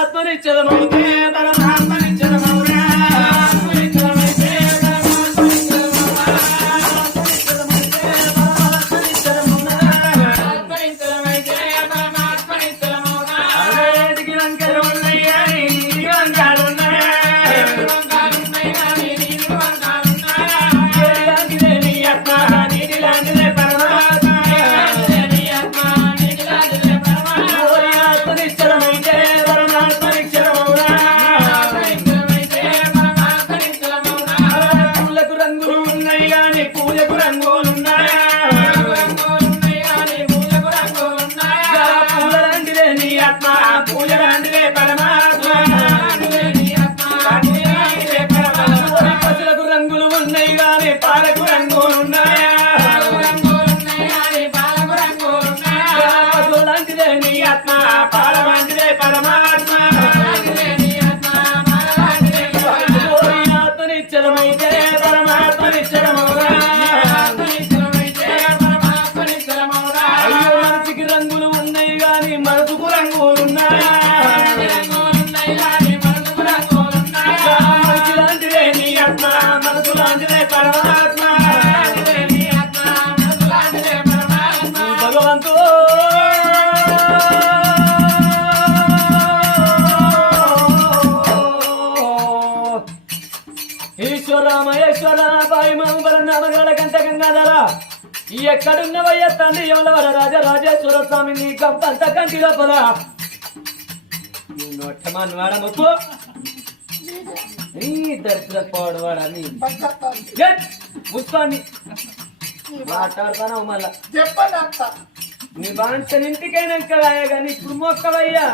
ఆత్మనిచ్చదమైతే పరమాత్మనిచ్చదమౌరా ఎక్కడున్నవయ్య తండ్రి ఎవలవర రాజరాజేశ్వర స్వామి నీ గంపంత కంటి లోపల నొట్టమని వాడమొద్దు నీ దరిద్ర పోడవాడని పుష్పాన్ని మాట్లాడతాను మళ్ళా చెప్పండి అంత నీ బాంచని ఇంటికైనా కానీ ఇప్పుడు మొక్కవయ్యా